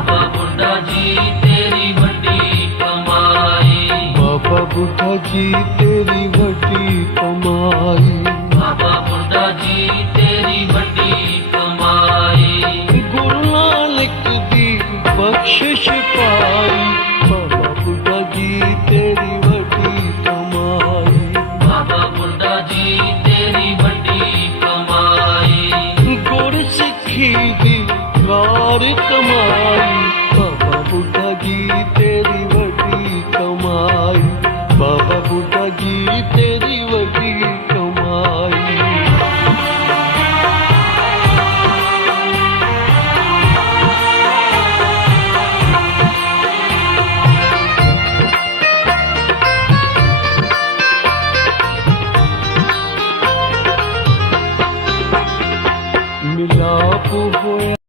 बाबा बुड्ढा जी तेरी वड्डी कमाई। बाबा बुड्ढा जी तेरी वड्डी कमाई। बाबा बुड्ढा जी तेरी वड्डी कमाई। गुरु नानक दी बख्शिश पाई। बाबा बुड्ढा जी तेरी वड्डी कमाई। बाबा बुड्ढा जी तेरी वड्डी कमाई। गुर सिक्खी दी कार कमाई। बाबा बुड्ढा जी तेरी वड्डी कमाई। बाबा बुड्ढा जी तेरी